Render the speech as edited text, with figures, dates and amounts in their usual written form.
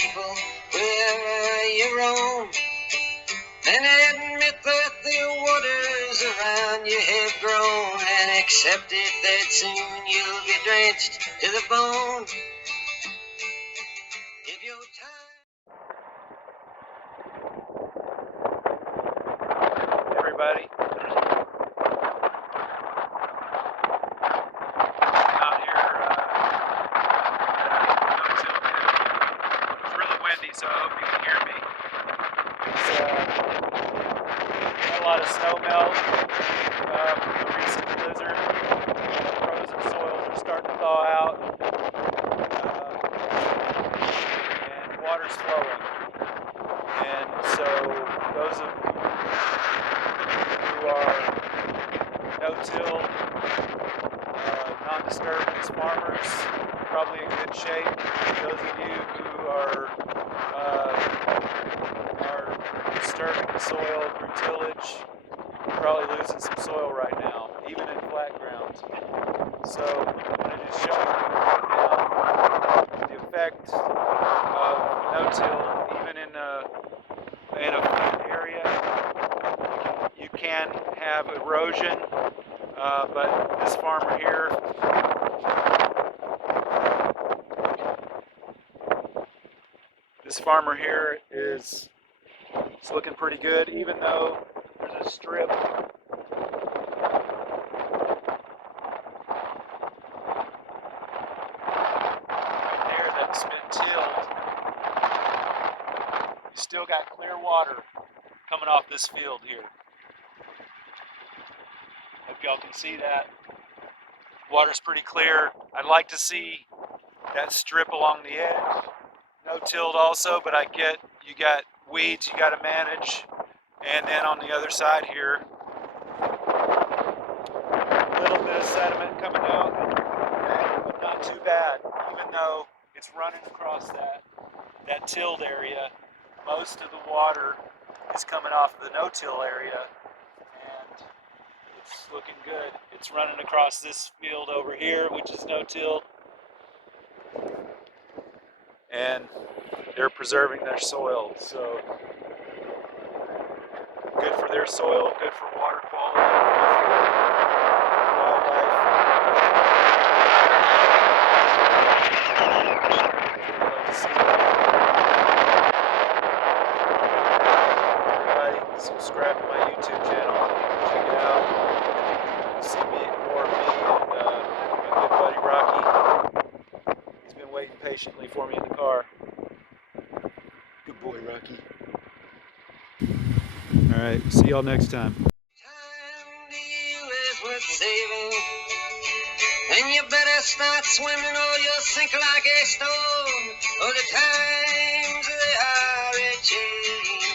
people wherever you roam, and admit that the waters around you have grown, and accept it that soon you'll be drenched to the bone. If your time... Everybody, out here it's really windy, so I hope you can hear me. It's got a lot of snow melt from the recent blizzard. Frozen soils are starting to thaw out, and water's flowing. And so those of who are no-till, non-disturbance farmers, probably in good shape. Those of you who are disturbing the soil through tillage, you're probably losing some soil right now, even in flat ground. So I'm going to just show you right now the effect of no-till, even in a flat area. You can have erosion, but this farmer here, is looking pretty good, even though there's a strip right there that's been tilled. You still got clear water coming off this field here. Hope y'all can see that. Water's pretty clear. I'd like to see that strip along the edge. No-tilled also, but I get you got weeds you got to manage. And then on the other side here, a little bit of sediment coming out, but not too bad. Even though it's running across that tilled area, most of the water is coming off the no-till area, and it's looking good. It's running across this field over here, which is no-till, and they're preserving their soil. So good for their soil, good for water quality, good for wildlife. Everybody, subscribe to my YouTube channel. Check it out. You'll see more of me and my good buddy Rocky. He's been waiting patiently for me in the car. Good boy, Rocky. All right, see y'all next time. Time to you is worth saving, and you better start swimming or you'll sink like a stone, or the times they are a-changing.